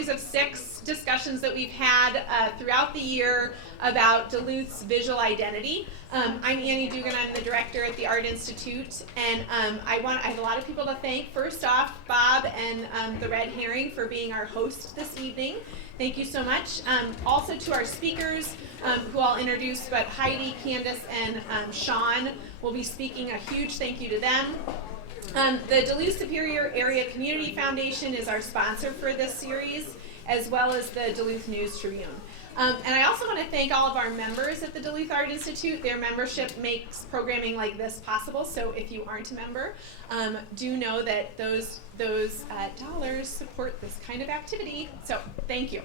series of 6 discussions that we've had throughout the year about Duluth's visual identity. I'm Annie Dugan. I'm the director at the Art Institute, and I have a lot of people to thank. First off, Bob and the Red Herring for being our host this evening. Thank you so much. Also to our speakers, who I'll introduce, but Heidi, Candace, and Sean will be speaking. A huge thank you to them. The Duluth Superior Area Community Foundation is our sponsor for this series, as well as the Duluth News Tribune. And I also want to thank all of our members at the Duluth Art Institute. Their membership makes programming like this possible, so if you aren't a member, do know that those dollars support this kind of activity, so thank you.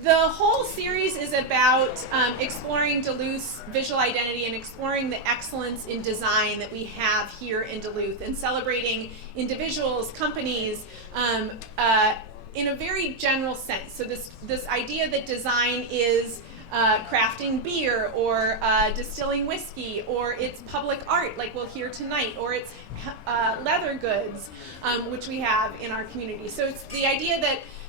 The whole series is about exploring Duluth's visual identity and exploring the excellence in design that we have here in Duluth, and celebrating individuals, companies, in a very general sense. So this idea that design is crafting beer, or distilling whiskey, or it's public art like we'll hear tonight, or it's leather goods, which we have in our community. So it's the idea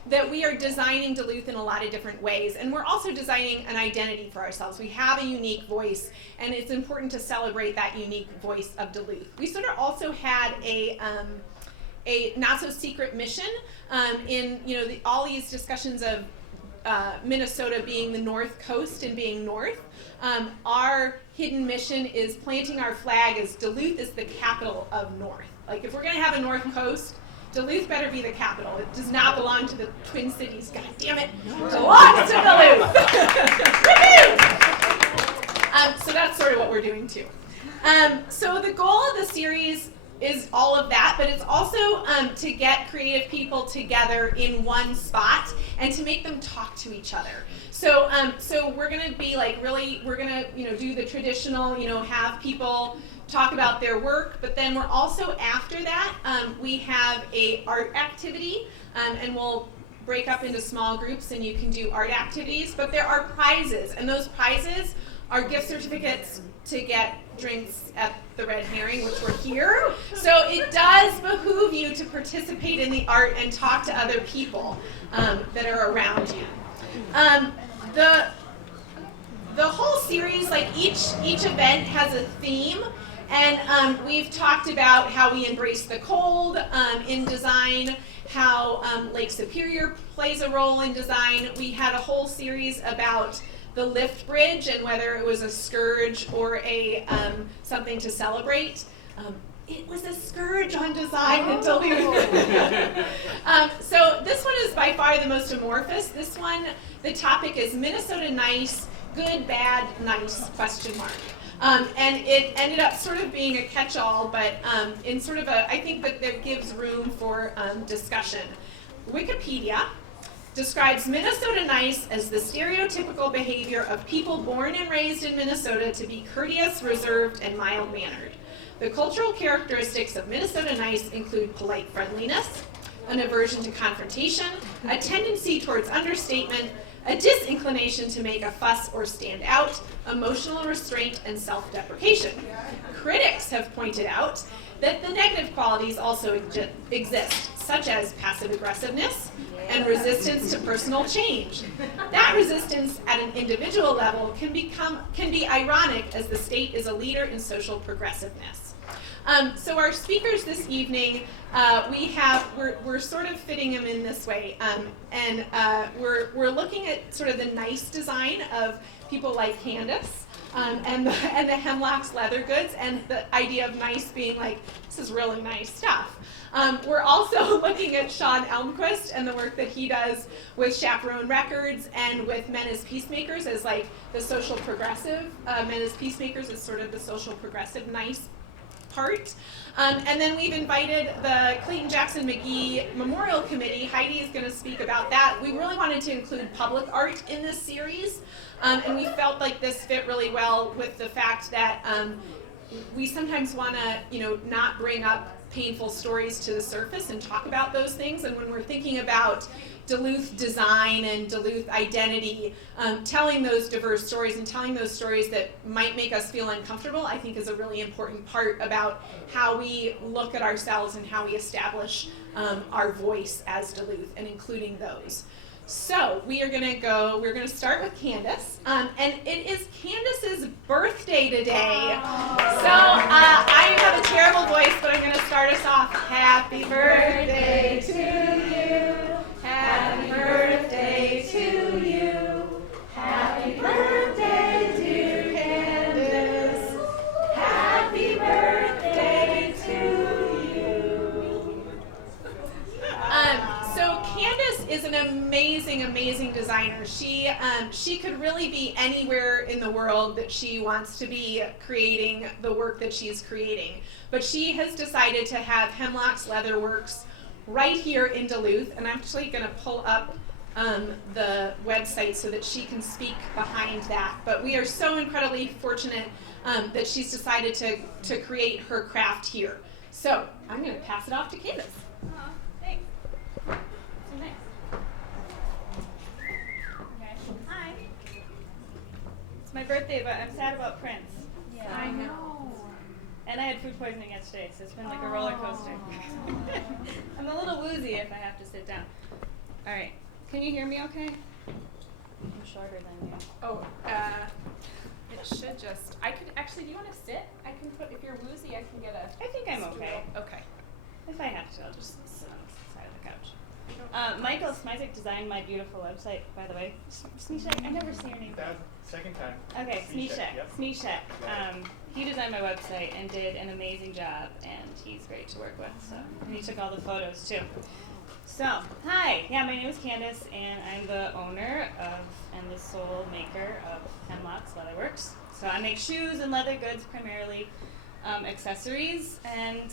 that we are designing Duluth in a lot of different ways, and we're also designing an identity for ourselves. We have a unique voice, and it's important to celebrate that unique voice of Duluth. We sort of also had a not-so-secret mission in all these discussions of Minnesota being the North Coast and being North. Our hidden mission is planting our flag as Duluth is the capital of North. Like, if we're going to have a North Coast, Duluth better be the capital. It does not belong to the Twin Cities. God damn it. It belongs to Duluth. So that's sort of what we're doing too. So the goal of the series is all of that, but it's also to get creative people together in one spot and to make them talk to each other. So we're going to be like we're going to do the traditional, have people talk about their work, but then we're also, after that, we have a art activity, and we'll break up into small groups and you can do art activities, but there are prizes, and those prizes are gift certificates to get drinks at the Red Herring, which we're here. So it does behoove you to participate in the art and talk to other people that are around you. The whole series, like each event has a theme, and we've talked about how we embrace the cold in design, how Lake Superior plays a role in design. We had a whole series about the lift bridge and whether it was a scourge or a something to celebrate. It was a scourge on design in Duluth. So this one is by far the most amorphous. This one, the topic is Minnesota nice, good, bad, nice, question mark. And it ended up sort of being a catch-all, but in sort of I think that gives room for discussion. Wikipedia describes Minnesota nice as the stereotypical behavior of people born and raised in Minnesota to be courteous, reserved, and mild-mannered. The cultural characteristics of Minnesota nice include polite friendliness, an aversion to confrontation, a tendency towards understatement, a disinclination to make a fuss or stand out, emotional restraint, and self-deprecation. Critics have pointed out that the negative qualities also exist, such as passive-aggressiveness and resistance to personal change. That resistance at an individual level can be ironic, as the state is a leader in social progressiveness. So our speakers this evening, we're sort of fitting them in this way, and we're looking at sort of the nice design of people like Candace, and the Hemlock's leather goods, and the idea of nice being like, this is really nice stuff. We're also looking at Sean Elmquist and the work that he does with Chaperone Records and with Men as Peacemakers as like the social progressive. Men as Peacemakers is sort of the social progressive nice part. And then we've invited the Clayton Jackson McGee Memorial Committee. Heidi is going to speak about that. We really wanted to include public art in this series, and we felt like this fit really well with the fact that we sometimes want to, not bring up painful stories to the surface and talk about those things. And when we're thinking about Duluth design and Duluth identity, telling those diverse stories and telling those stories that might make us feel uncomfortable, I think is a really important part about how we look at ourselves and how we establish our voice as Duluth and including those. So we're gonna start with Candace, and it is Candace's birthday today. So I have a terrible voice, but I'm gonna start us off. Happy birthday to you. Happy birthday to you. Happy birthday, dear Candace. Happy birthday to you. So Candace is an amazing designer. She could really be anywhere in the world that she wants to be creating the work that she's creating. But she has decided to have Hemlock's Leatherworks right here in Duluth, and I'm actually going to pull up the website so that she can speak behind that. But we are so incredibly fortunate that she's decided to create her craft here. So I'm going to pass it off to Candace. Thanks. So nice. Okay. Hi. It's my birthday, but I'm sad about Prince. Yeah. I know. And I had food poisoning yesterday, so it's been like a roller coaster. I'm a little woozy if I have to sit down. All right. Can you hear me okay? I'm shorter than you. Oh, it should just. I could actually. Do you want to sit? I can put. If you're woozy, I can get a. I think I'm stool. okay. Okay. If I have to, I'll just sit on the side of the couch. Michael Smizek designed my beautiful website, by the way. Smishek? I never see your name. Second time. Okay, Smishek. Yep. Smishek. He designed my website and did an amazing job, and he's great to work with. So, and he took all the photos too. So, hi. Yeah, my name is Candace, and I'm the owner of and the sole maker of Hemlock's Leatherworks. So I make shoes and leather goods primarily, accessories, and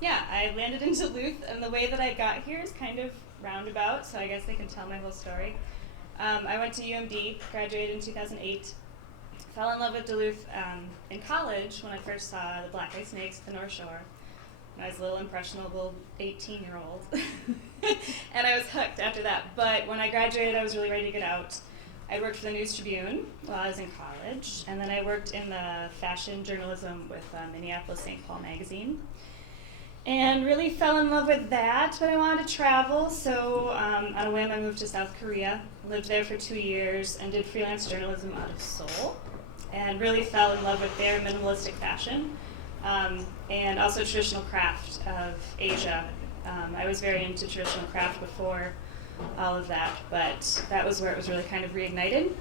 yeah, I landed in Duluth, and the way that I got here is kind of roundabout, so I guess I can tell my whole story. I went to UMD, graduated in 2008, fell in love with Duluth in college when I first saw the Black Ice Snakes at the North Shore. And I was a little impressionable 18-year-old, and I was hooked after that. But when I graduated, I was really ready to get out. I worked for the News Tribune while I was in college, and then I worked in the fashion journalism with Minneapolis St. Paul magazine. And really fell in love with that, but I wanted to travel, so on a whim I moved to South Korea, lived there for 2 years, and did freelance journalism out of Seoul, and really fell in love with their minimalistic fashion, and also traditional craft of Asia. I was very into traditional craft before all of that, but that was where it was really kind of reignited.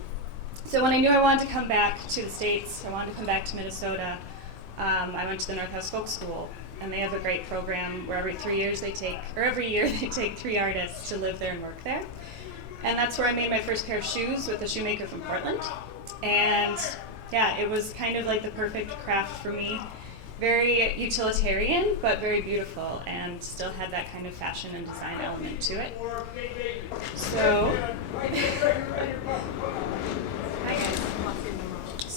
So when I knew I wanted to come back to the States, I wanted to come back to Minnesota, I went to the Northhouse Folk School. And they have a great program where every year they take 3 artists to live there and work there. And that's where I made my first pair of shoes with a shoemaker from Portland. And yeah, it was kind of like the perfect craft for me. Very utilitarian, but very beautiful, and still had that kind of fashion and design element to it. So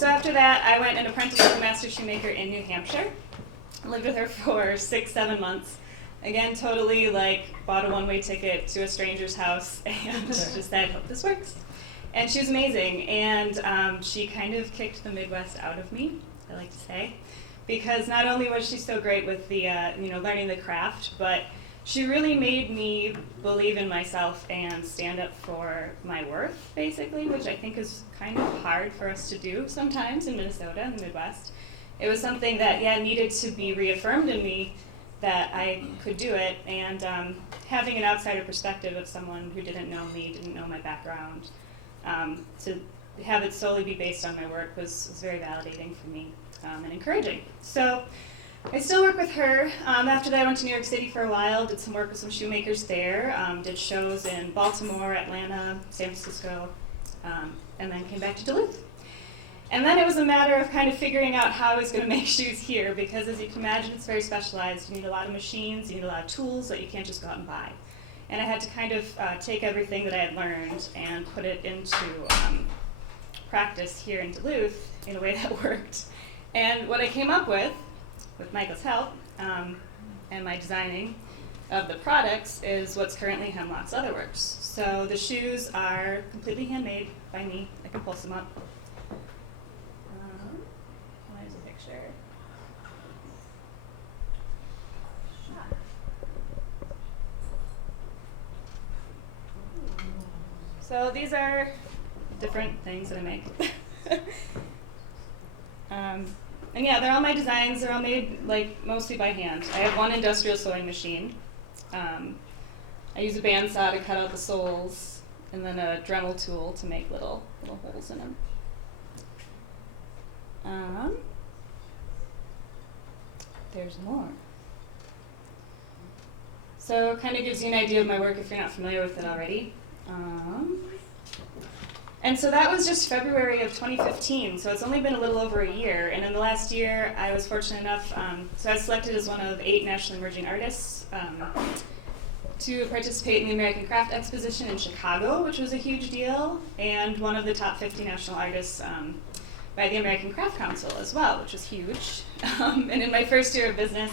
after that, I went and apprenticed with a master shoemaker in New Hampshire. Lived with her for 6-7 months. Again, totally bought a one-way ticket to a stranger's house and just said, hope this works. And she was amazing, and she kind of kicked the Midwest out of me, I like to say, because not only was she so great with the learning the craft, but she really made me believe in myself and stand up for my worth, basically, which I think is kind of hard for us to do sometimes in Minnesota and the Midwest. It was something that, needed to be reaffirmed in me that I could do it, and having an outsider perspective of someone who didn't know me, didn't know my background, to have it solely be based on my work was very validating for me and encouraging. So I still work with her. After that, I went to New York City for a while, did some work with some shoemakers there, did shows in Baltimore, Atlanta, San Francisco, and then came back to Duluth. And then it was a matter of kind of figuring out how I was going to make shoes here, because as you can imagine, it's very specialized. You need a lot of machines, you need a lot of tools that you can't just go out and buy. And I had to kind of take everything that I had learned and put it into practice here in Duluth in a way that worked. And what I came up with Michael's help, and my designing of the products is what's currently Hemlock's other works. So the shoes are completely handmade by me. I can post them up. There's a picture. So these are different things that I make. And yeah, they're all my designs. They're all made mostly by hand. I have one industrial sewing machine. I use a bandsaw to cut out the soles, and then a Dremel tool to make little holes in them. There's more. So it kind of gives you an idea of my work if you're not familiar with it already. And so that was just February of 2015, so it's only been a little over a year. And in the last year, I was fortunate enough, so I was selected as one of 8 nationally emerging artists to participate in the American Craft Exposition in Chicago, which was a huge deal, and one of the top 50 national artists by the American Craft Council as well, which was huge. And in my first year of business,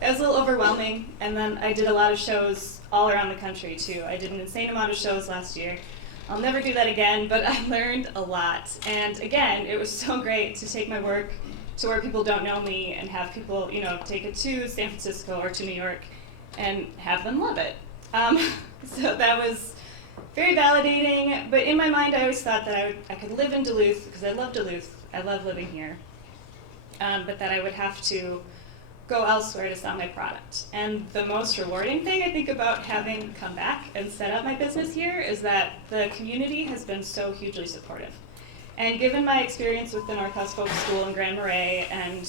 that was a little overwhelming, and then I did a lot of shows all around the country too. I did an insane amount of shows last year. I'll never do that again, but I learned a lot. And again, it was so great to take my work to where people don't know me and have people, take it to San Francisco or to New York and have them love it. So that was very validating, but in my mind I always thought that I could live in Duluth, because I love Duluth, I love living here, but that I would have to go elsewhere to sell my product. And the most rewarding thing I think about having come back and set up my business here is that the community has been so hugely supportive. And given my experience with the Northhouse Folk School in Grand Marais and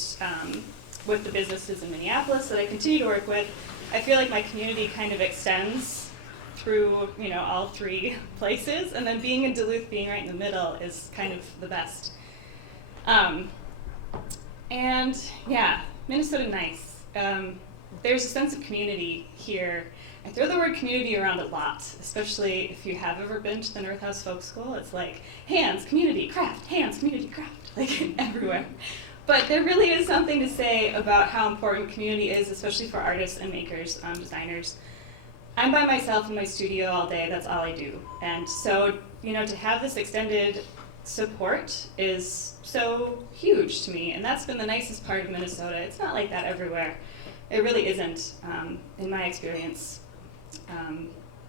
with the businesses in Minneapolis that I continue to work with, I feel like my community kind of extends through all 3 places, and then being in Duluth, being right in the middle, is kind of the best. And yeah, Minnesota nice. There's a sense of community here. I throw the word community around a lot, especially if you have ever been to the Northhouse Folk School. It's like hands, community, craft, hands, community, craft, everywhere. But there really is something to say about how important community is, especially for artists and makers, designers. I'm by myself in my studio all day, that's all I do. And so, to have this extended support is so huge to me, and that's been the nicest part of Minnesota. It's not like that everywhere. It really isn't, in my experience.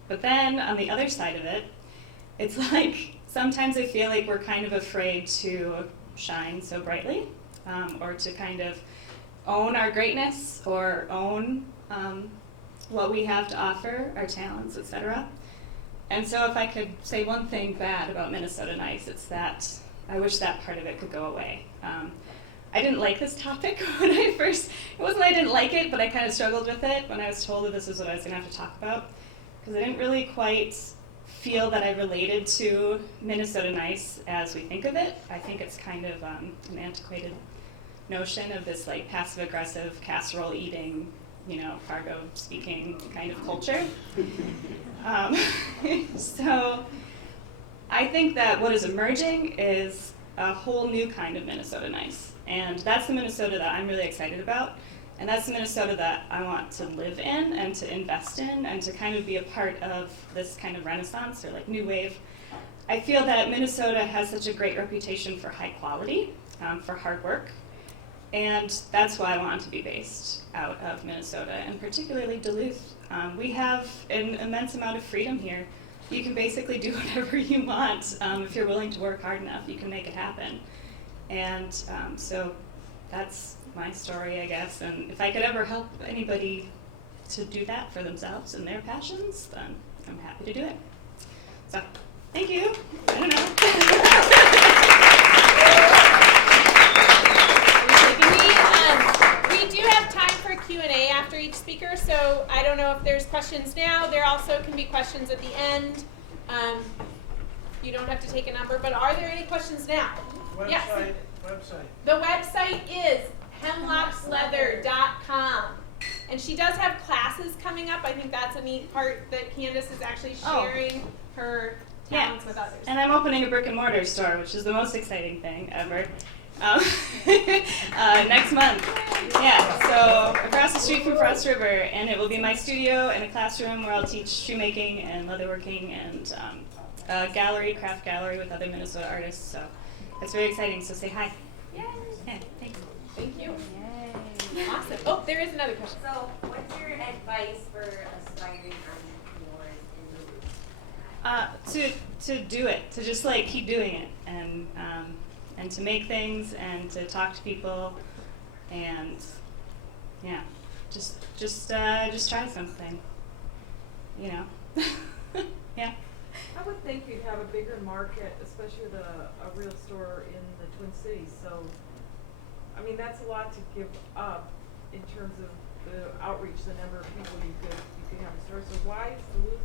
But then, on the other side of it, it's like sometimes I feel like we're kind of afraid to shine so brightly, or to kind of own our greatness, or own what we have to offer, our talents, etc. And so if I could say one thing bad about Minnesota Nice, it's that I wish that part of it could go away. I didn't like this topic when it wasn't that I didn't like it, but I kind of struggled with it when I was told that this is what I was going to have to talk about, because I didn't really quite feel that I related to Minnesota Nice as we think of it. I think it's kind of an antiquated notion of this passive-aggressive, casserole-eating, Fargo-speaking kind of culture. So I think that what is emerging is a whole new kind of Minnesota Nice. And that's the Minnesota that I'm really excited about. And that's the Minnesota that I want to live in and to invest in and to kind of be a part of this kind of renaissance or new wave. I feel that Minnesota has such a great reputation for high quality, for hard work. And that's why I want to be based out of Minnesota, and particularly Duluth. We have an immense amount of freedom here. You can basically do whatever you want. If you're willing to work hard enough, you can make it happen. And so that's my story, I guess. And if I could ever help anybody to do that for themselves and their passions, then I'm happy to do it. So, thank you. I don't know. We do have time for Q&A after each speaker, so I don't know if there's questions now. There also can be questions at the end. You don't have to take a number, but are there any questions now? Yes. Website. The website is hemlocksleather.com. And she does have classes coming up. I think that's a neat part that Candace is actually sharing her talents with others. And I'm opening a brick and mortar store, which is the most exciting thing ever. next month. Yeah, so across the street from Frost River, and it will be my studio and a classroom where I'll teach shoemaking and leatherworking and a gallery, craft gallery with other Minnesota artists. So it's very exciting. So say hi. Yay. Yeah, thanks. Thank you. Yay. Awesome. Oh, there is another question. So, what's your advice for aspiring entrepreneurs in Duluth? To do it, to just like keep doing it, and to make things and to talk to people, and yeah, just try something, you know. Yeah. I would think you'd have a bigger market, especially with a real store in the Twin Cities. So, I mean, that's a lot to give up in terms of the outreach, the number of people you could have a store. So why is Duluth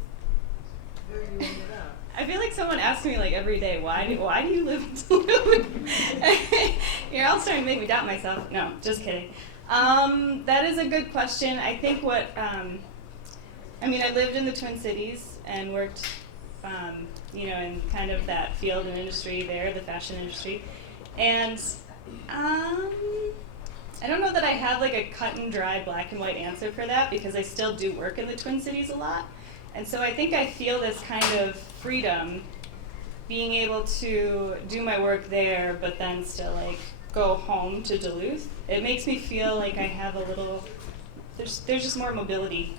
where you ended up? I feel like someone asks me like every day, why do you live in Duluth? You're all starting to make me doubt myself. No, just kidding. That is a good question. I think I lived in the Twin Cities and worked, in kind of that field and industry there, the fashion industry. And I don't know that I have like a cut and dry black and white answer for that because I still do work in the Twin Cities a lot. And so I think I feel this kind of freedom being able to do my work there, but then still like go home to Duluth. It makes me feel like I have a little, there's just more mobility.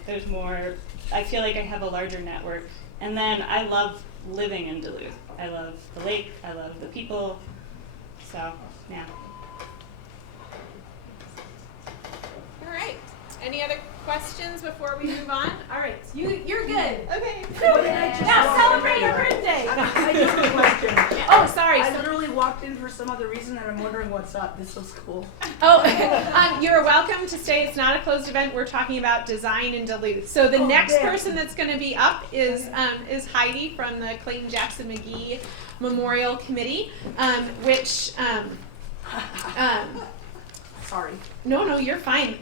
I feel like I have a larger network. And then I love living in Duluth. I love the lake, I love the people. So, yeah. All right. Any other questions before we move on? All right. You're good. Okay. What did I just Now walk celebrate in your for? birthday. I just have a question. Oh, sorry. I literally walked in for some other reason and I'm wondering what's up. This looks cool. Oh, you're welcome to stay. It's not a closed event. We're talking about design in Duluth. So the next damn. person that's going to be up is Heidi from the Clayton Jackson McGee Memorial Committee, which Sorry. no, you're fine.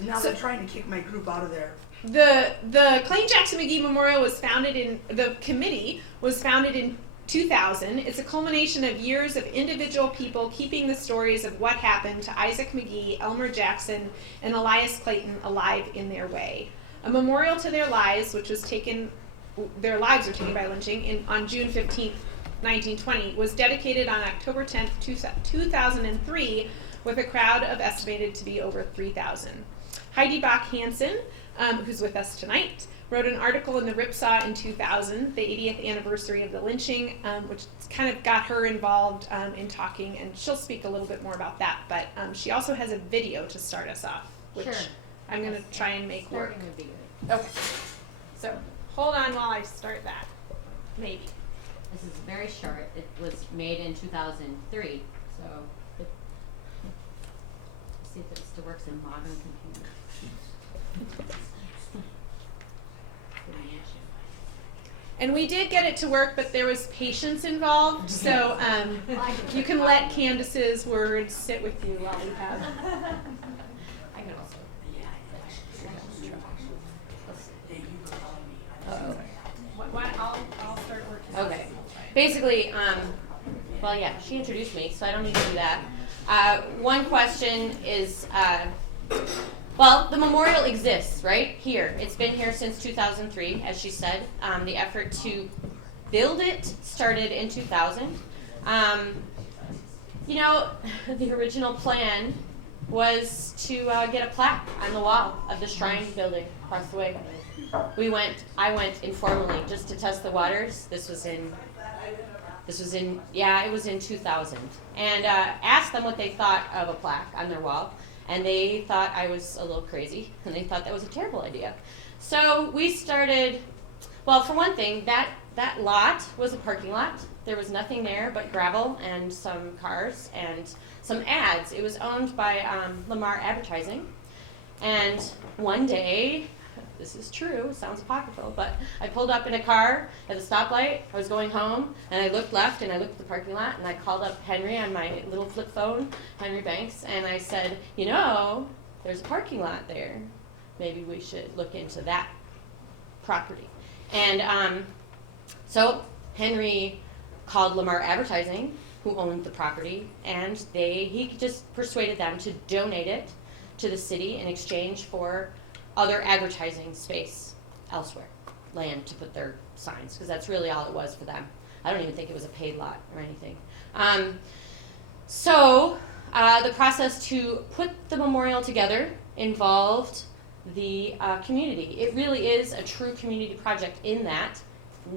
Now they're trying to kick my group out of there. The Clayton Jackson McGee Memorial the committee was founded in 2000. It's a culmination of years of individual people keeping the stories of what happened to Isaac McGee, Elmer Jackson, and Elias Clayton alive in their way. A memorial to their lives, their lives were taken by lynching on June 15th, 1920, was dedicated on October 10th, 2003, with a crowd of estimated to be over 3,000. Heidi Bach-Hansen, who's with us tonight, wrote an article in the Ripsaw in 2000, the 80th anniversary of the lynching, which kind of got her involved in talking, and she'll speak a little bit more about that. But she also has a video to start us off, which I'm going to try and make work. Starting would be good. Okay, so hold on while I start that, maybe. This is very short. It was made in 2003, so see if it still works in modern computers. And we did get it to work, but there was patience involved, so you can let Candace's words sit with you while we have. I could also. I'll start working. Okay. Basically, well, yeah, she introduced me, so I don't need to do that. One question is, well, the memorial exists, right? Here. It's been here since 2003, as she said. The effort to build it started in 2000. The original plan was to get a plaque on the wall of the shrine building across the way. I went informally just to test the waters. It was in 2000. And asked them what they thought of a plaque on their wall. And they thought I was a little crazy, and they thought that was a terrible idea. So we started, well, for one thing, that lot was a parking lot. There was nothing there but gravel and some cars and some ads. It was owned by Lamar Advertising. And one day, this is true, sounds apocryphal, but I pulled up in a car at a stoplight. I was going home, and I looked left, and I looked at the parking lot, and I called up Henry on my little flip phone, Henry Banks, and I said, there's a parking lot there. Maybe we should look into that property. And so Henry called Lamar Advertising, who owned the property, and he just persuaded them to donate it to the city in exchange for other advertising space elsewhere, land to put their signs, because that's really all it was for them. I don't even think it was a paid lot or anything. So the process to put the memorial together involved the community. It really is a true community project in that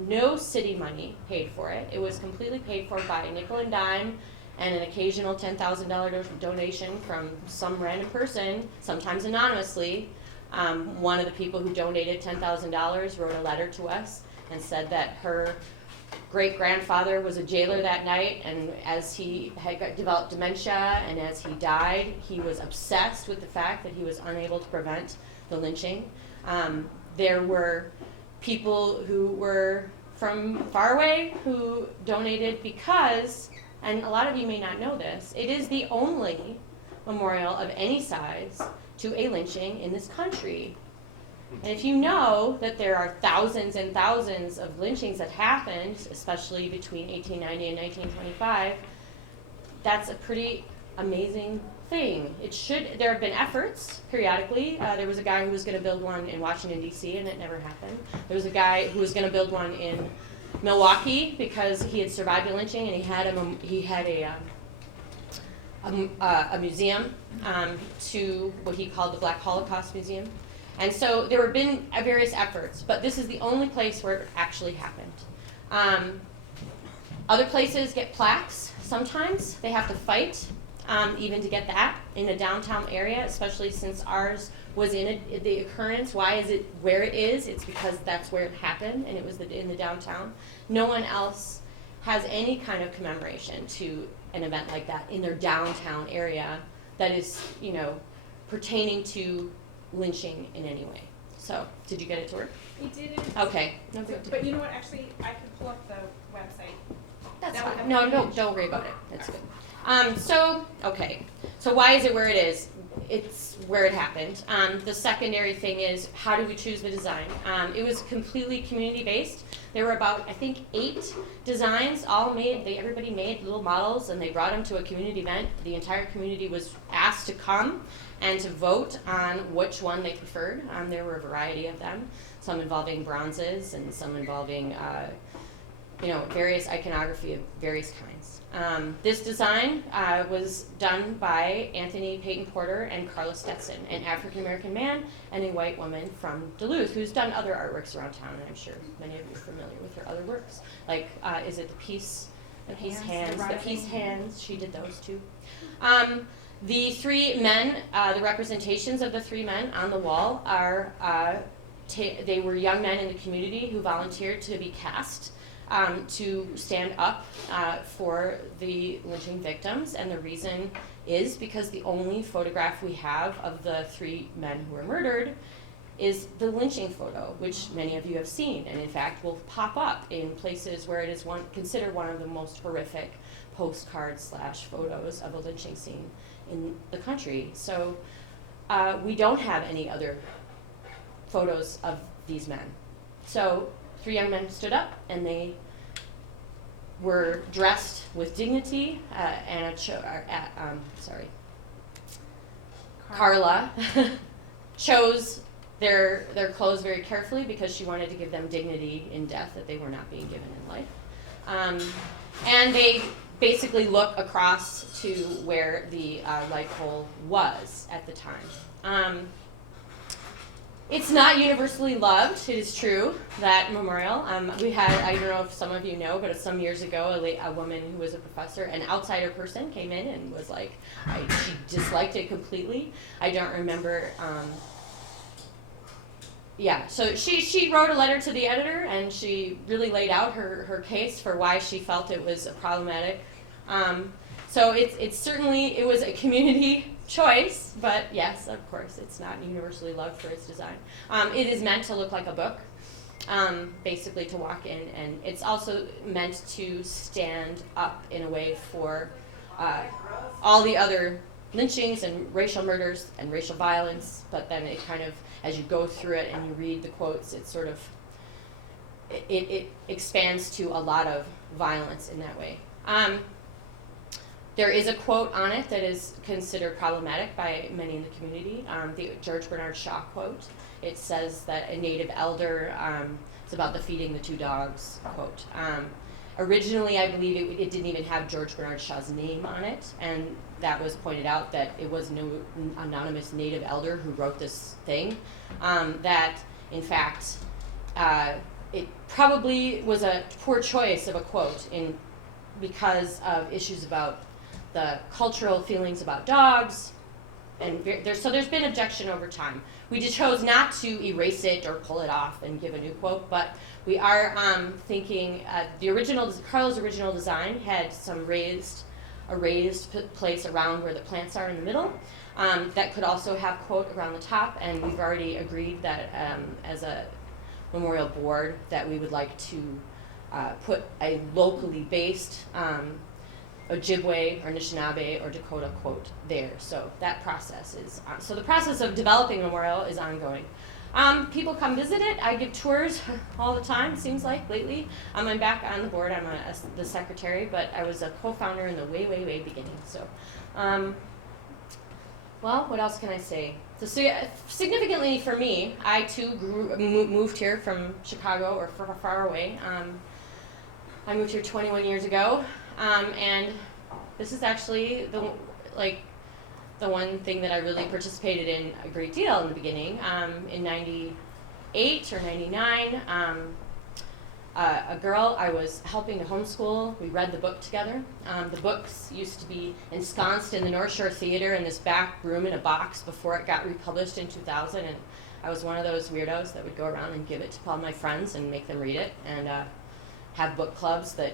no city money paid for it. It was completely paid for by nickel and dime and an occasional $10,000 donation from some random person, sometimes anonymously. One of the people who donated $10,000 wrote a letter to us and said that her great-grandfather was a jailer that night, and as he had developed dementia and as he died, he was obsessed with the fact that he was unable to prevent the lynching. There were people who were from far away who donated because, and a lot of you may not know this, it is the only memorial of any size to a lynching in this country. And if you know that there are thousands and thousands of lynchings that happened, especially between 1890 and 1925, that's a pretty amazing thing. There have been efforts periodically. There was a guy who was going to build one in Washington, D.C., and it never happened. There was a guy who was going to build one in Milwaukee because he had survived a lynching, and he had a museum to what he called the Black Holocaust Museum. And so there have been various efforts, but this is the only place where it actually happened. Other places get plaques sometimes. They have to fight even to get that in a downtown area, especially since ours was in the occurrence. Why is it where it is? It's because that's where it happened, and it was in the downtown. No one else has any kind of commemoration to an event like that in their downtown area that is, pertaining to lynching in any way. So, did you get it to work? We did it. Okay. No, But you know what? Actually, I can pull up the website. that's that would fine. have No, changed. don't worry about it. That's good. So why is it where it is? It's where it happened. The secondary thing is, how do we choose the design? It was completely community-based. There were about, I think, 8 designs, everybody made little models, and they brought them to a community event. The entire community was asked to come and to vote on which one they preferred. There were a variety of them, some involving bronzes and some involving, various iconography of various kinds. This design was done by Anthony Peyton Porter and Carla Stetson, an African-American man and a white woman from Duluth who's done other artworks around town, and I'm sure many of you are familiar with her other works. Like, is it the Peace Hands? She did those too. The 3 men, the representations of the 3 men on the wall are, they were young men in the community who volunteered to be cast to stand up for the lynching victims, and the reason is because the only photograph we have of the 3 men who were murdered is the lynching photo, which many of you have seen, and in fact will pop up in places where it is considered one of the most horrific postcards/photos of a lynching scene in the country. So we don't have any other photos of these men. So 3 young men stood up, and they were dressed with dignity, and Carla chose their clothes very carefully because she wanted to give them dignity in death that they were not being given in life. And they basically look across to where the light pole was at the time. It's not universally loved. It is true, that memorial. We had, I don't know if some of you know, but some years ago, a woman who was a professor, an outsider person, came in and was like, she disliked it completely. I don't remember. So she wrote a letter to the editor, and she really laid out her case for why she felt it was problematic. So it certainly was a community choice, but yes, of course, it's not universally loved for its design. It is meant to look like a book, basically to walk in, and it's also meant to stand up in a way for all the other lynchings and racial murders and racial violence, but then it kind of, as you go through it and you read the quotes, it sort of, it expands to a lot of violence in that way. There is a quote on it that is considered problematic by many in the community, the George Bernard Shaw quote. It says that a native elder, it's about the feeding the two dogs quote. Originally, I believe it didn't even have George Bernard Shaw's name on it, and that was pointed out that it was no anonymous native elder who wrote this thing, that in fact it probably was a poor choice of a quote because of issues about the cultural feelings about dogs, and there's been objection over time. We just chose not to erase it or pull it off and give a new quote, but we are thinking Carla's original design had a raised place around where the plants are in the middle that could also have quote around the top, and we've already agreed that as a memorial board that we would like to put a locally based Ojibwe or Anishinaabe or Dakota quote there. So that process is so the process of developing a memorial is ongoing. People come visit it. I give tours all the time, seems like, lately. I'm back on the board. I'm the secretary, but I was a co-founder in the way beginning. So, well, what else can I say? So significantly for me, I too moved here from Chicago or far away. I moved here 21 years ago, and this is actually the one thing that I really participated in a great deal in the beginning. In 98 or 99, a girl I was helping to homeschool, we read the book together. The books used to be ensconced in the North Shore Theater in this back room in a box before it got republished in 2000, and I was one of those weirdos that would go around and give it to all my friends and make them read it, and have book clubs that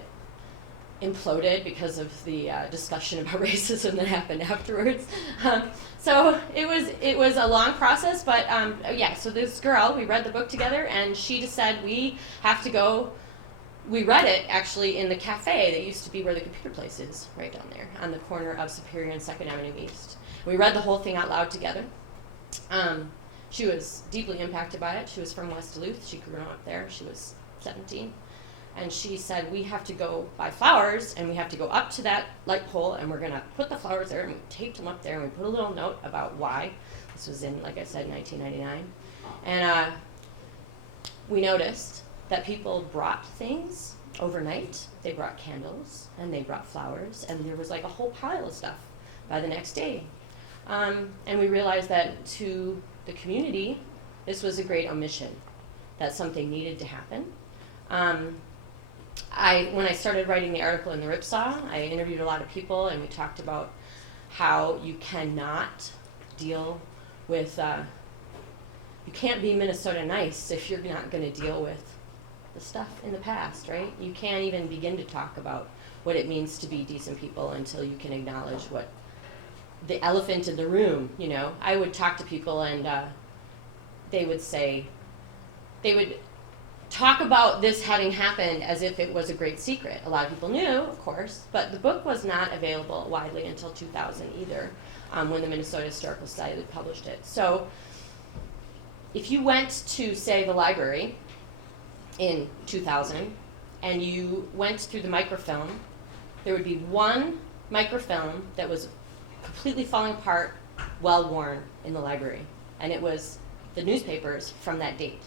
imploded because of the discussion about racism that happened afterwards. So it was a long process, but yeah, so this girl, we read the book together, and she just said we have to go. We read it actually in the cafe that used to be where the computer place is, right down there on the corner of Superior and 2nd Avenue East. We read the whole thing out loud together. She was deeply impacted by it. She was from West Duluth. She grew up there. She was 17. And she said, we have to go buy flowers, and we have to go up to that light pole, and we're going to put the flowers there, and we taped them up there, and we put a little note about why. This was in, like I said, 1999. And we noticed that people brought things overnight. They brought candles, and they brought flowers, and there was like a whole pile of stuff by the next day. And we realized that to the community, this was a great omission, that something needed to happen. When I started writing the article in the Ripsaw, I interviewed a lot of people, and we talked about how you cannot deal with, you can't be Minnesota nice if you're not going to deal with the stuff in the past, right? You can't even begin to talk about what it means to be decent people until you can acknowledge what the elephant in the room, you know. I would talk to people, and they would talk about this having happened as if it was a great secret. A lot of people knew, of course, but the book was not available widely until 2000 either, when the Minnesota Historical Society published it. So if you went to, say, the library in 2000 and you went through the microfilm, there would be one microfilm that was completely falling apart, well worn in the library, and it was the newspapers from that date.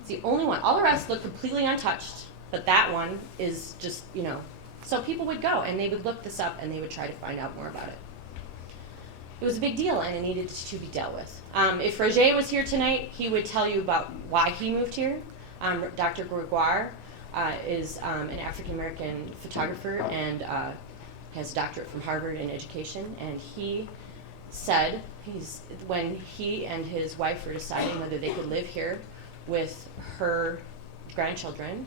It's the only one. All the rest look completely untouched, but that one is just, you know. So people would go, and they would look this up, and they would try to find out more about it. It was a big deal, and it needed to be dealt with. If Roger was here tonight, he would tell you about why he moved here. Dr. Gregoire is an African-American photographer and has a doctorate from Harvard in education, and he said when he and his wife were deciding whether they could live here with her grandchildren,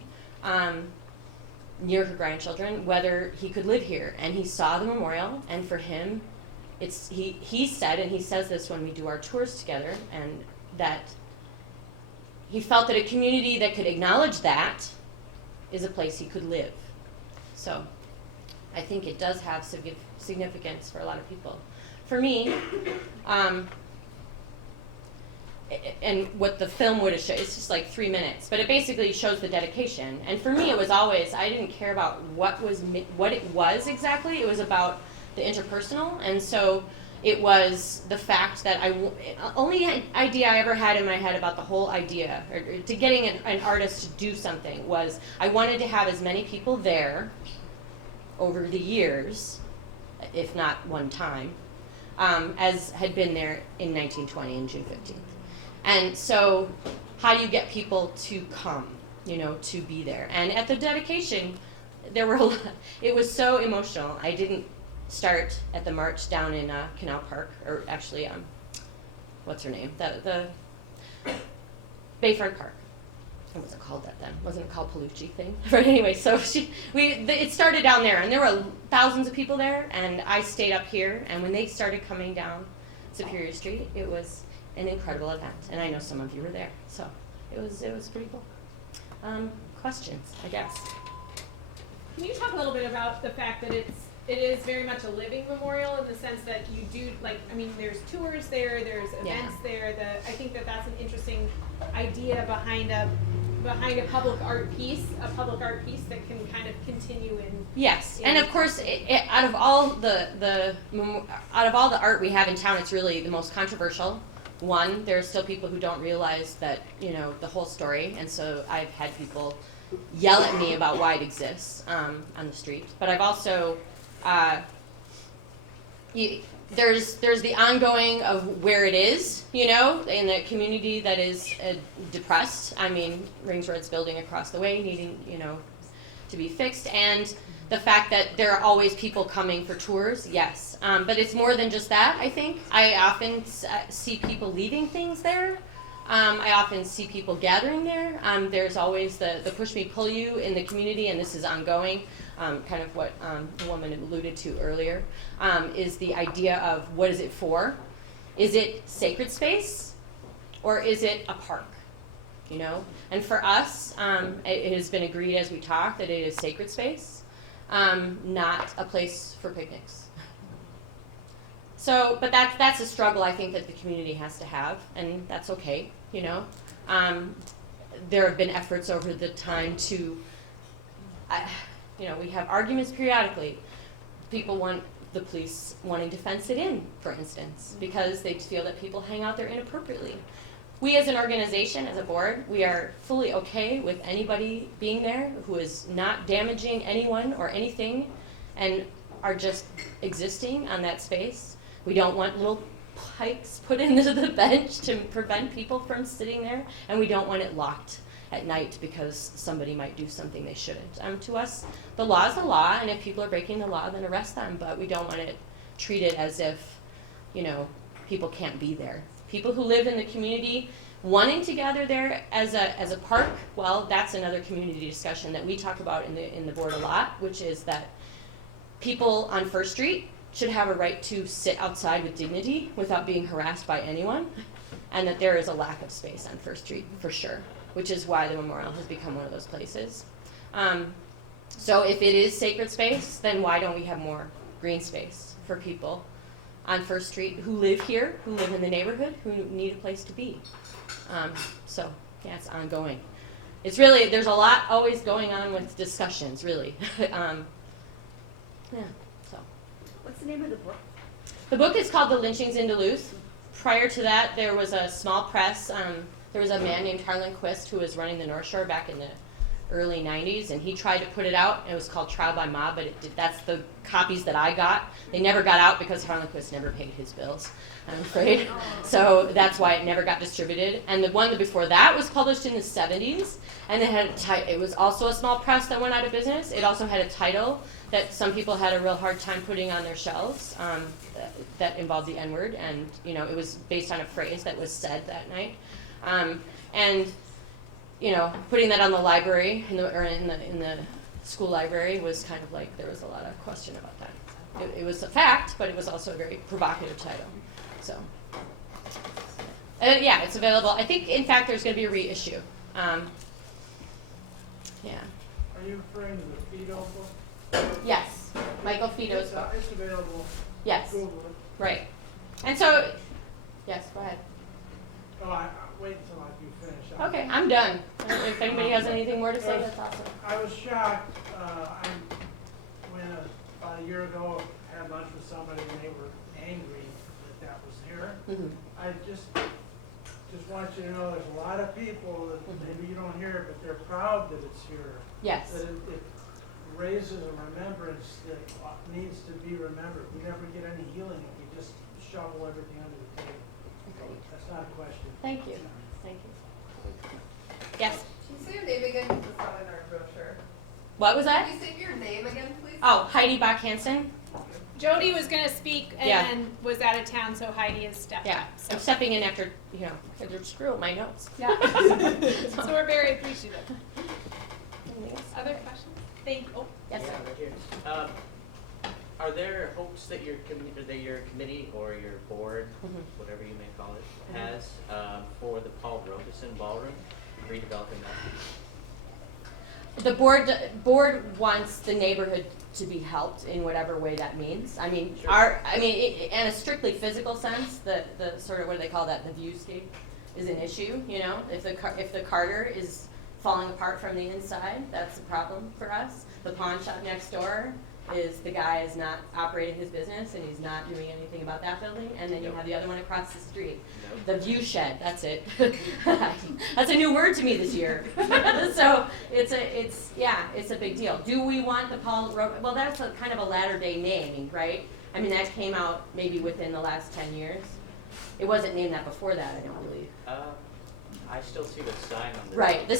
near her grandchildren, whether he could live here. And he saw the memorial, and for him, he said, and he says this when we do our tours together, and that he felt that a community that could acknowledge that is a place he could live. So I think it does have significance for a lot of people. For me, and what the film would have shown, it's just like 3 minutes, but it basically shows the dedication. And for me, it was always, I didn't care about what it was exactly. It was about the interpersonal, and so it was the fact that only idea I ever had in my head about the whole idea, or to getting an artist to do something, was I wanted to have as many people there over the years, if not one time, as had been there in 1920 and June 15th. And so how do you get people to come, to be there? And at the dedication, there were it was so emotional. I didn't start at the march down in Canal Park, or actually, what's her name? The Bayfront Park. It wasn't called that then. Wasn't it called Palucci thing? But anyway, so it started down there, and there were thousands of people there, and I stayed up here. And when they started coming down Superior Street, it was an incredible event, and I know some of you were there, so it was pretty cool. Questions, I guess. Can you talk a little bit about the fact that it is very much a living memorial in the sense that you do, there's tours there, there's events there. I think that's an interesting idea behind a public art piece that can kind of continue in. Yes, and of course, out of all the art we have in town, it's really the most controversial. One, there are still people who don't realize that the whole story, and so I've had people yell at me about why it exists on the street. But I've also there's the ongoing of where it is, in the community that is depressed. I mean, Rings Road's building across the way needing, to be fixed, and the fact that there are always people coming for tours, yes. But it's more than just that, I think. I often see people leaving things there. I often see people gathering there. There's always the push me, pull you in the community, and this is ongoing. Kind of what the woman alluded to earlier, is the idea of what is it for? Is it sacred space, or is it a park? And for us, it has been agreed as we talk that it is sacred space, not a place for picnics. So, but that's a struggle I think that the community has to have, and that's okay. There have been efforts over the time to. We have arguments periodically. People want the police wanting to fence it in, for instance, because they feel that people hang out there inappropriately. We as an organization, as a board, we are fully okay with anybody being there who is not damaging anyone or anything and are just existing on that space. We don't want little pikes put into the bench to prevent people from sitting there, and we don't want it locked at night because somebody might do something they shouldn't. To us, the law is the law, and if people are breaking the law, then arrest them, but we don't want it treated as if, people can't be there. People who live in the community wanting to gather there as a park, well, that's another community discussion that we talk about in the board a lot, which is that people on First Street should have a right to sit outside with dignity without being harassed by anyone, and that there is a lack of space on First Street for sure, which is why the memorial has become one of those places. So if it is sacred space, then why don't we have more green space for people on First Street who live here, who live in the neighborhood, who need a place to be? So yeah, it's ongoing. It's really, there's a lot always going on with discussions, really. Yeah, so. What's the name of the book? The book is called The Lynchings in Duluth. Prior to that, there was a small press. There was a man named Harlan Quist who was running the North Shore back in the early 90s, and he tried to put it out. It was called Trial by Mob, but that's the copies that I got. They never got out because Harlan Quist never paid his bills, I'm afraid. So that's why it never got distributed. And the one before that was published in the 70s, and it was also a small press that went out of business. It also had a title that some people had a real hard time putting on their shelves that involved the N-word, and it was based on a phrase that was said that night. And putting that on the library in the school library was kind of like there was a lot of question about that. It was a fact, but it was also a very provocative title. So yeah, it's available. I think in fact there's going to be a reissue. Yeah. Are you referring to the Fido book? Yes, Michael Fido's book. It's available. Yes. Google it. Right. And so, yes, go ahead. Oh, I wait until you finish. Okay, I'm done. If anybody has anything more to say, that's awesome. I was shocked when about a year ago had lunch with somebody and they were angry that that was here. Mhm. I just want you to know there's a lot of people that maybe you don't hear, but they're proud that it's here. Yes. That it raises a remembrance that needs to be remembered. We never get any healing if we just shovel everything under the table. So that's not a question. Thank you. Thank you. Yes. Can you say your name again? Because it's not in our brochure. What was that? Can you say your name again, please? Oh, Heidi Bach Hansen. Jody was going to speak and Yeah. then was out of town, so Heidi has stepped Yeah, up. So. I'm stepping in after, after screw up my notes. Yeah. So we're very appreciative. Anything else? Other questions? Thank you. Oh, Yes, Yeah, sir. right here. Are there hopes that your committee or your board, Mhm. whatever you may call it, has for the Paul Robeson Ballroom, redeveloping that? The board wants the neighborhood to be helped in whatever way that means. I mean, Sure. in a strictly physical sense, the sort of, what do they call that, the viewscape is an issue, If the Carter is falling apart from the inside, that's a problem for us. The pawn shop next door is, the guy is not operating his business and he's not doing anything about that building. And then you have the other one across the street. The view shed, that's it. That's a new word to me this year. So it's a big deal. Do we want the Paul Robeson? Well, that's a kind of a latter day naming, right? I mean, that came out maybe within the last 10 years. It wasn't named that before that, I don't believe. I still see the sign on the Right. The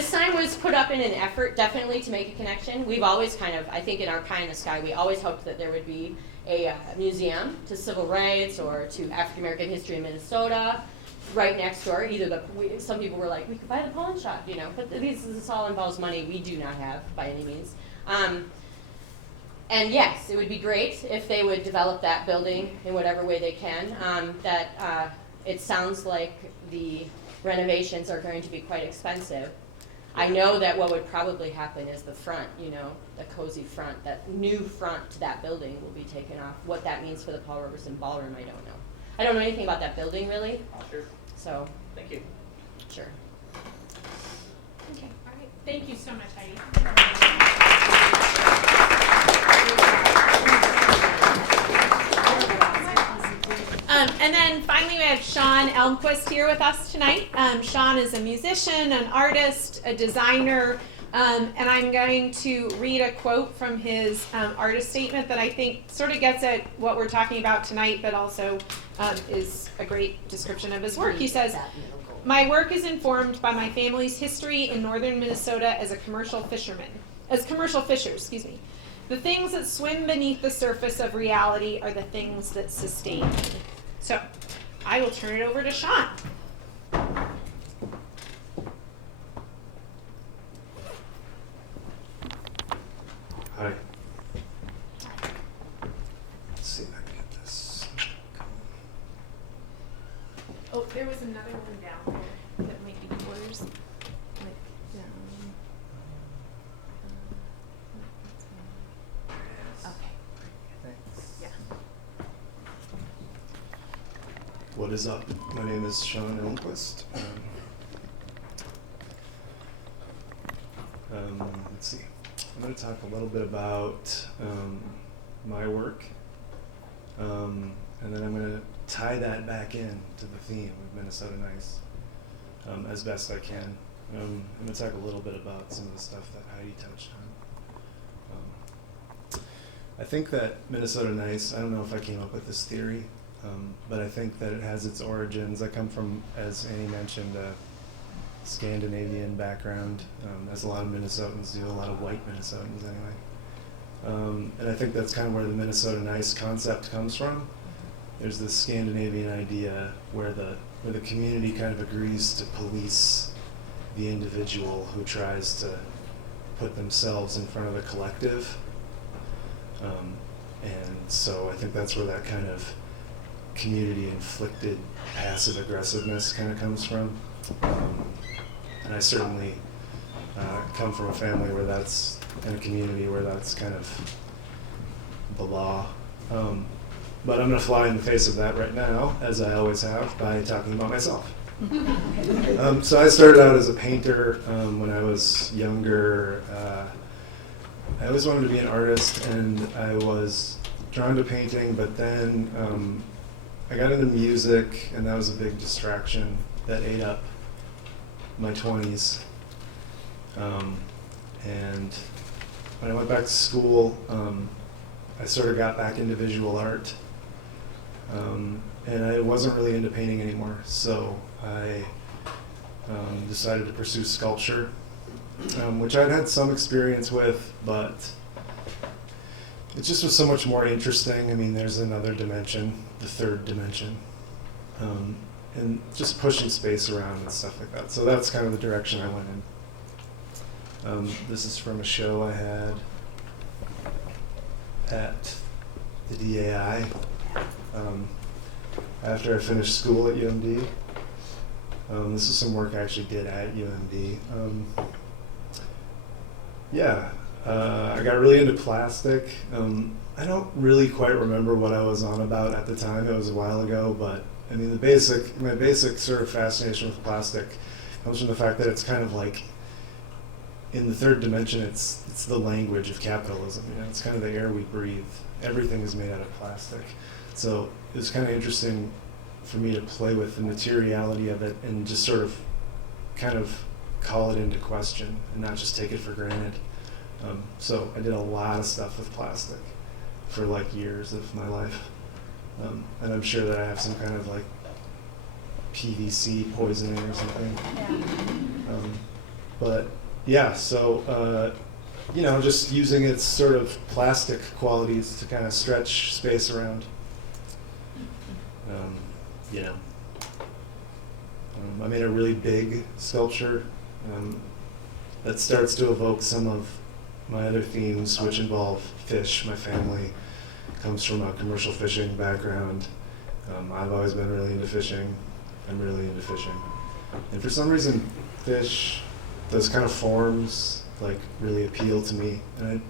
sign was put up in an effort, definitely, to make a connection. We've always kind of, I think, in our pie in the sky, we always hoped that there would be a museum to civil rights or to African American history in Minnesota, right next door. Some people were like, we could buy the pawn shop, But this all involves money we do not have by any means. And yes, it would be great if they would develop that building in whatever way they can. It sounds like the renovations are going to be quite expensive. I know that what would probably happen is the front, the cozy front, that new front to that building will be taken off. What that means for the Paul Robeson Ballroom, I don't know. I don't know anything about that building, really. Sure. So, Thank you. sure. okay. All right. Thank you so much, Heidi. And then finally we have Sean Elmquist here with us tonight. Sean is a musician, an artist, a designer, and I'm going to read a quote from his artist statement that I think sort of gets at what we're talking about tonight, but also is a great description of his work. He says, "My work is informed by my family's history in northern Minnesota as commercial fishers, The things that swim beneath the surface of reality are the things that sustain me." So, I will turn it over to Sean. Hi. Let's see if I can get this going. Oh, there was another one down there that might be yours. Okay. Thanks. Yeah. What is up? My name is Sean Elmquist. Let's see. I'm going to talk a little bit about my work, and then I'm going to tie that back in to the theme of Minnesota Nice as best I can. I'm going to talk a little bit about some of the stuff that Heidi touched on. I think that Minnesota Nice, I don't know if I came up with this theory, but I think that it has its origins. I come from, as Annie mentioned, a Scandinavian background, as a lot of Minnesotans do, a lot of white Minnesotans anyway. And I think that's kind of where the Minnesota Nice concept comes from. There's this Scandinavian idea where the community kind of agrees to police the individual who tries to put themselves in front of the collective. And so I think that's where that kind of community-inflicted passive aggressiveness kind of comes from. And I certainly come from a family where that's, in a community where that's kind of the law. But I'm going to fly in the face of that right now, as I always have, by talking about myself. So I started out as a painter when I was younger. I always wanted to be an artist, and I was drawn to painting, but then I got into music, and that was a big distraction that ate up my 20s. And when I went back to school, I sort of got back into visual art. And I wasn't really into painting anymore, so I decided to pursue sculpture, which I'd had some experience with, but it just was so much more interesting. I mean, there's another dimension, the third dimension, and just pushing space around and stuff like that. So that's kind of the direction I went in. This is from a show I had at the DAI after I finished school at UMD. This is some work I actually did at UMD. I got really into plastic. I don't really quite remember what I was on about at the time. It was a while ago, but I mean, my basic sort of fascination with plastic comes from the fact that it's kind of like, in the third dimension, it's the language of capitalism. You know, it's kind of the air we breathe. Everything is made out of plastic. So it was kind of interesting for me to play with the materiality of it and just sort of kind of call it into question and not just take it for granted. So I did a lot of stuff with plastic for like years of my life. And I'm sure that I have some kind of like PVC poisoning or something. But yeah, so just using its sort of plastic qualities to kind of stretch space around. I made a really big sculpture that starts to evoke some of my other themes, which involve fish. My family comes from a commercial fishing background. I've always been really into fishing. I'm really into fishing. And for some reason, fish, those kind of forms, like, really appeal to me. And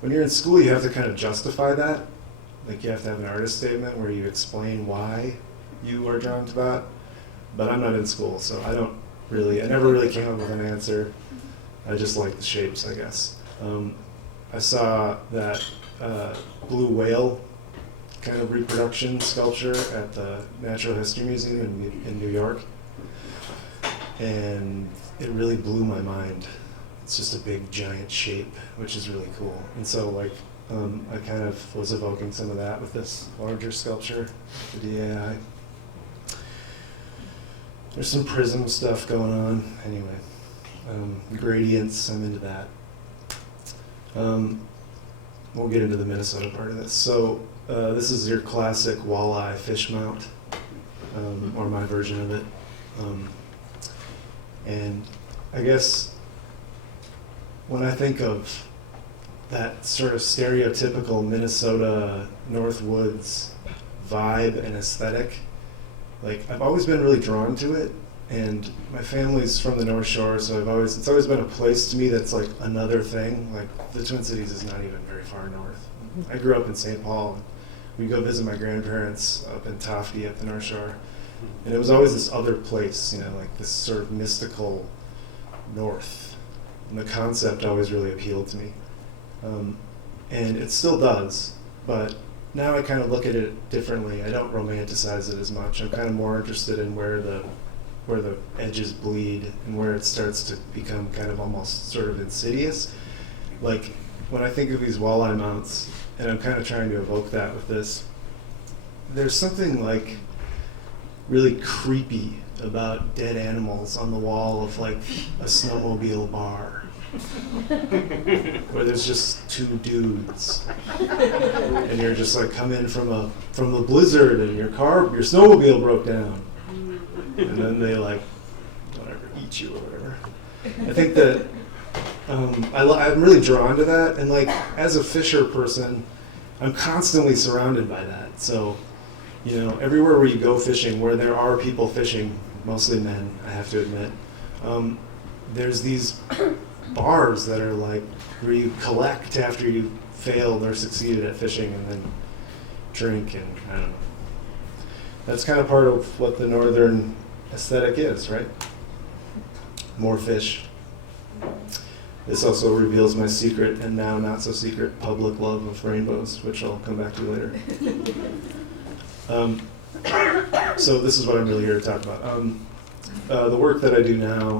when you're in school, you have to kind of justify that. Like, you have to have an artist statement where you explain why you are drawn to that. But I'm not in school, so I never really came up with an answer. I just like the shapes, I guess. I saw that blue whale kind of reproduction sculpture at the Natural History Museum in New York. And it really blew my mind. It's just a big giant shape, which is really cool. And so I kind of was evoking some of that with this larger sculpture, the DAI. There's some prism stuff going on. Anyway, gradients, I'm into that. We'll get into the Minnesota part of this. So this is your classic walleye fish mount, or my version of it. And I guess when I think of that sort of stereotypical Minnesota North Woods vibe and aesthetic, like, I've always been really drawn to it, and my family's from the North Shore, so it's always been a place to me that's like another thing. Like, the Twin Cities is not even very far north. I grew up in St. Paul, and we'd go visit my grandparents up in Tofty at the North Shore, and it was always this other place, like this sort of mystical north, and the concept always really appealed to me. And it still does, but now I kind of look at it differently. I don't romanticize it as much. I'm kind of more interested in where the edges bleed and where it starts to become kind of almost sort of insidious. Like, when I think of these walleye mounts, and I'm kind of trying to evoke that with this, there's something like really creepy about dead animals on the wall of like a snowmobile bar. Where there's just two dudes, and you're just like come in from the blizzard, and your snowmobile broke down, and then they like eat you or whatever. I think that I'm really drawn to that, and like as a fisher person, I'm constantly surrounded by that. So everywhere where you go fishing, where there are people fishing, mostly men, I have to admit, there's these bars that are like where you collect after you failed or succeeded at fishing, and then drink, and I don't know. That's kind of part of what the northern aesthetic is, right? More fish. This also reveals my secret and now not so secret public love of rainbows, which I'll come back to later. So this is what I'm really here to talk about. The work that I do now,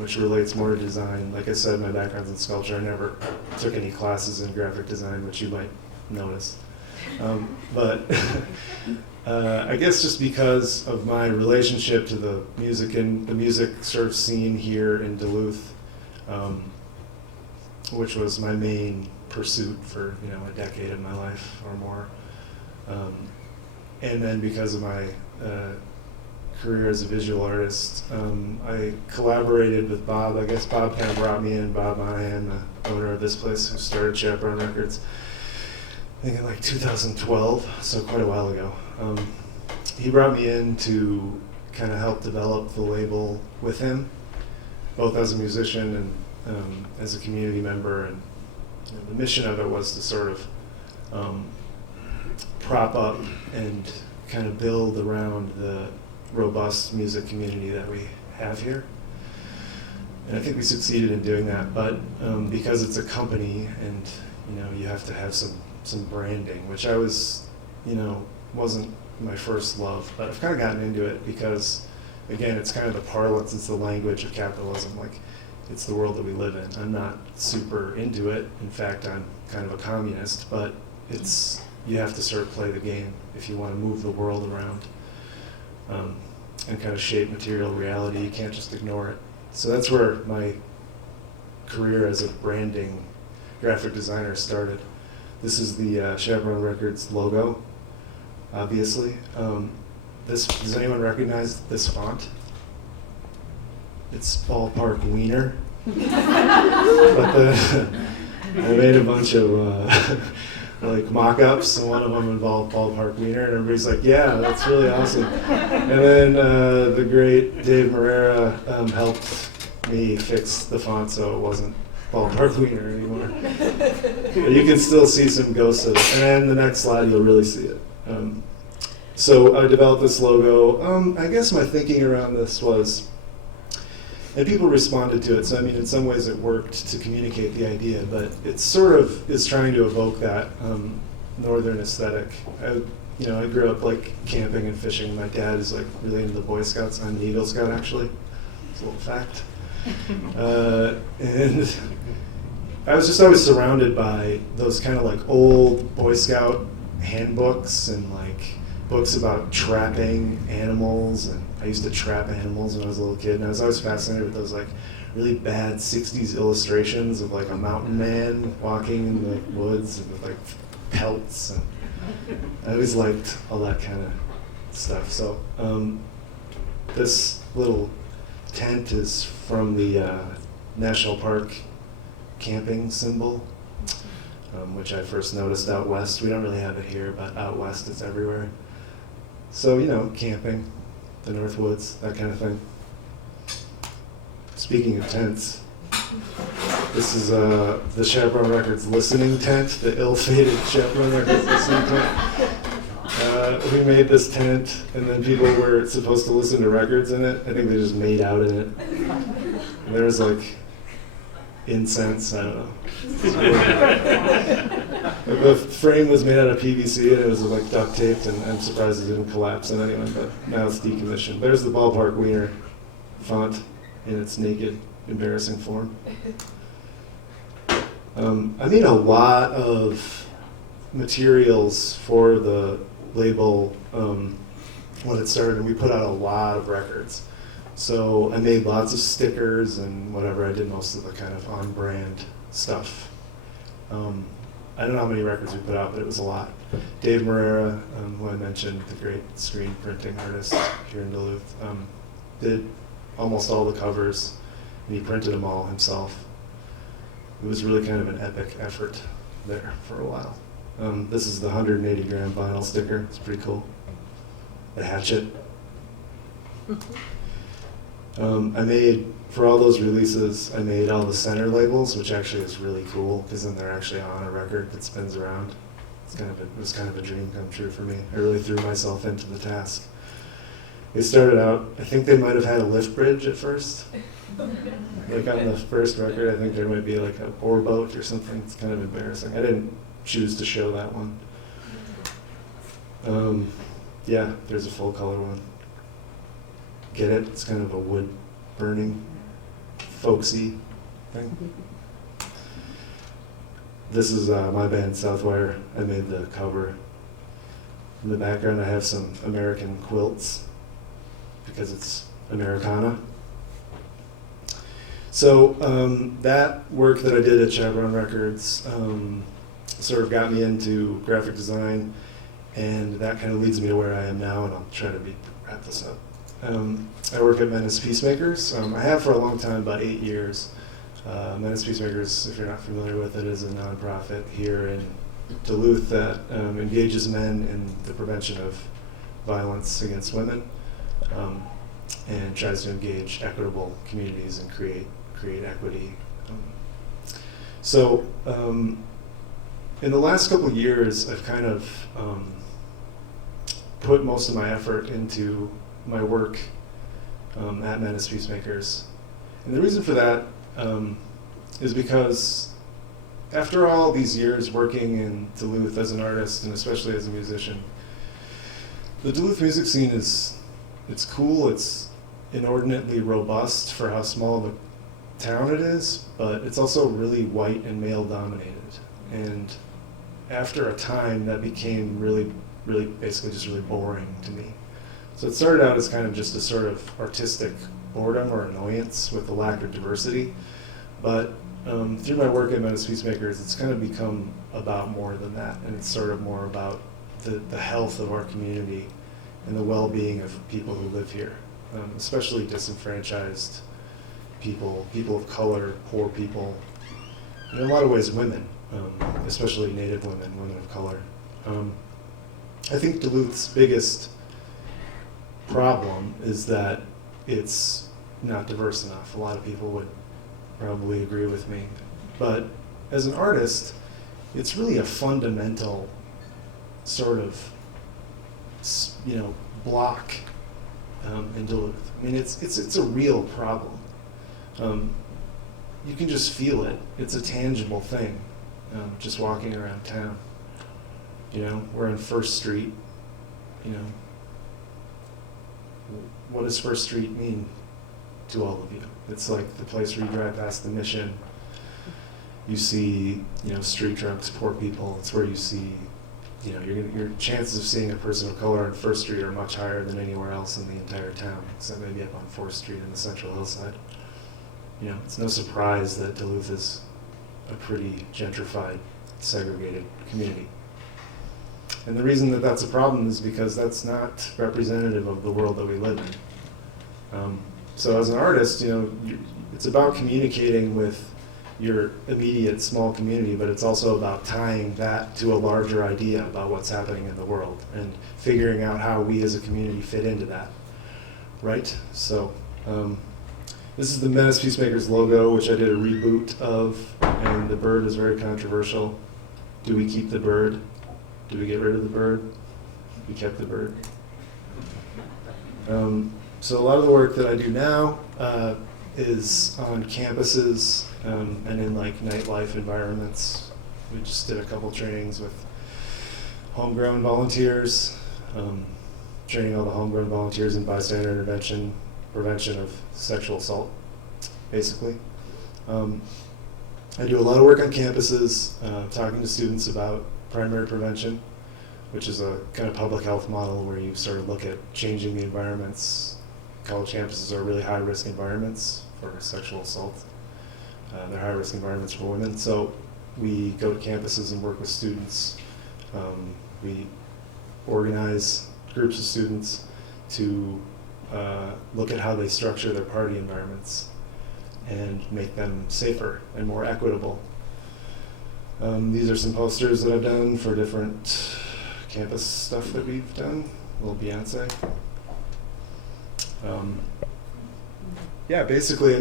which relates more to design, like I said, my background's in sculpture. I never took any classes in graphic design, which you might notice. But I guess just because of my relationship to the music and the music sort of scene here in Duluth, which was my main pursuit for a decade of my life or more, and then because of my career as a visual artist, I collaborated with Bob. I guess Bob kind of brought me in. Bob Monahan, the owner of this place, who started Chaperone Records, I think in like 2012, so quite a while ago. He brought me in to kind of help develop the label with him, both as a musician and as a community member. And the mission of it was to sort of prop up and kind of build around the robust music community that we have here. And I think we succeeded in doing that, but because it's a company and you have to have some branding, which I was, wasn't my first love, but I've kind of gotten into it because, again, it's kind of the parlance, it's the language of capitalism. Like, it's the world that we live in. I'm not super into it. In fact, I'm kind of a communist, but you have to sort of play the game if you want to move the world around and kind of shape material reality. You can't just ignore it. So that's where my career as a branding graphic designer started. This is the Chaperone Records logo, obviously. Does anyone recognize this font? It's Ballpark Wiener. But I made a bunch of like mock-ups, and one of them involved Ballpark Wiener, and everybody's like, yeah, that's really awesome. And then the great Dave Morera helped me fix the font so it wasn't Ballpark Wiener anymore. But you can still see some ghosts of it. And then the next slide, you'll really see it. So I developed this logo. I guess my thinking around this was, and people responded to it, so I mean, in some ways it worked to communicate the idea, but it sort of is trying to evoke that northern aesthetic. I grew up like camping and fishing. My dad is like really into the Boy Scouts. I'm an Eagle Scout, actually. It's a little fact. And I was just always surrounded by those kind of like old Boy Scout handbooks and like books about trapping animals, and I used to trap animals when I was a little kid, and I was always fascinated with those like really bad 60s illustrations of like a mountain man walking in the woods and with like pelts, and I always liked all that kind of stuff. So this little tent is from the National Park camping symbol, which I first noticed out west. We don't really have it here, but out west it's everywhere. So, camping, the North Woods, that kind of thing. Speaking of tents, this is the Chaperone Records listening tent, the ill-fated Chaperone Records listening tent. We made this tent, and then people were supposed to listen to records in it. I think they just made out in it. And there was like incense, I don't know. The frame was made out of PVC, and it was like duct taped, and I'm surprised it didn't collapse in anyone, but now it's decommissioned. There's the Ballpark Wiener font in its naked, embarrassing form. I made a lot of materials for the label when it started, and we put out a lot of records. So I made lots of stickers and whatever. I did most of the kind of on-brand stuff. I don't know how many records we put out, but it was a lot. Dave Morera, who I mentioned, the great screen printing artist here in Duluth, did almost all the covers, and he printed them all himself. It was really kind of an epic effort there for a while. This is the 180-gram vinyl sticker. It's pretty cool. The hatchet. I made, for all those releases, I made all the center labels, which actually is really cool, because then they're actually on a record that spins around. It was kind of a dream come true for me. I really threw myself into the task. They started out, I think they might have had a lift bridge at first. Like on the first record, I think there might be like a oar boat or something. It's kind of embarrassing. I didn't choose to show that one. Yeah, there's a full color one. Get it? It's kind of a wood burning, folksy thing. This is my band Southwire. I made the cover. In the background I have some American quilts because it's Americana. So that work that I did at Chaperone Records sort of got me into graphic design, and that kind of leads me to where I am now, and I'll try to wrap this up. I work at Menace Peacemakers. I have for a long time, about 8 years. Menace Peacemakers, if you're not familiar with it, is a nonprofit here in Duluth that engages men in the prevention of violence against women, and tries to engage equitable communities and create equity. So in the last couple of years, I've kind of put most of my effort into my work at Menace Peacemakers. And the reason for that is because after all these years working in Duluth as an artist and especially as a musician, the Duluth music scene it's cool, it's inordinately robust for how small the town it is, but it's also really white and male dominated. And after a time that became really basically just really boring to me. So it started out as kind of just a sort of artistic boredom or annoyance with the lack of diversity. But through my work at Menace Peacemakers, it's kind of become about more than that. And it's sort of more about the health of our community and the well-being of people who live here, especially disenfranchised people, people of color, poor people, and in a lot of ways women, especially Native women, women of color. I think Duluth's biggest problem is that it's not diverse enough. A lot of people would probably agree with me. But as an artist, it's really a fundamental sort of, block in Duluth. I mean, it's a real problem. You can just feel it. It's a tangible thing, just walking around town. We're on First Street. What does First Street mean to all of you? It's like the place where you drive past the Mission. You see, street drunks, poor people. It's where you see, your chances of seeing a person of color on First Street are much higher than anywhere else in the entire town, except maybe up on 4th Street in the Central Hillside. It's no surprise that Duluth is a pretty gentrified, segregated community. And the reason that that's a problem is because that's not representative of the world that we live in. So as an artist, it's about communicating with your immediate small community, but it's also about tying that to a larger idea about what's happening in the world and figuring out how we as a community fit into that, right? So this is the Menace Peacemakers logo, which I did a reboot of, and the bird is very controversial. Do we keep the bird? Do we get rid of the bird? We kept the bird. So a lot of the work that I do now is on campuses and in nightlife environments. We just did a couple trainings with homegrown volunteers, training all the homegrown volunteers in bystander intervention, prevention of sexual assault, basically. I do a lot of work on campuses, talking to students about primary prevention, which is a kind of public health model where you sort of look at changing the environments. College campuses are really high-risk environments for sexual assault. They're high-risk environments for women. So we go to campuses and work with students. We organize groups of students to look at how they structure their party environments and make them safer and more equitable. These are some posters that I've done for different campus stuff that we've done. A little Beyonce. Yeah, basically,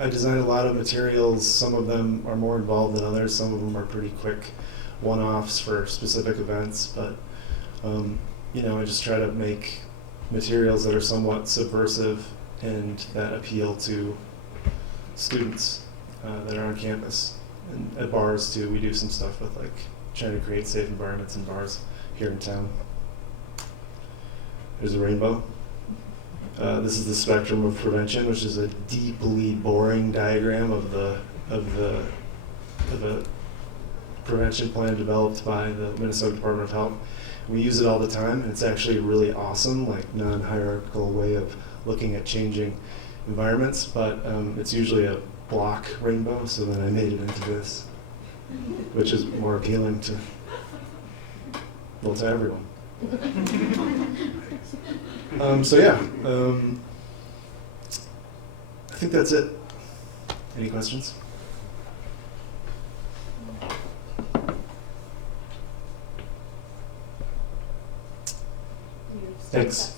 I design a lot of materials. Some of them are more involved than others. Some of them are pretty quick one-offs for specific events. But I just try to make materials that are somewhat subversive and that appeal to students that are on campus. And at bars too, we do some stuff with like trying to create safe environments in bars here in town. There's a rainbow. This is the spectrum of prevention, which is a deeply boring diagram of a prevention plan developed by the Minnesota Department of Health. We use it all the time, and it's actually a really awesome, like non-hierarchical way of looking at changing environments, but it's usually a block rainbow, so then I made it into this, which is more appealing to everyone. So yeah, I think that's it. Any questions? Thanks.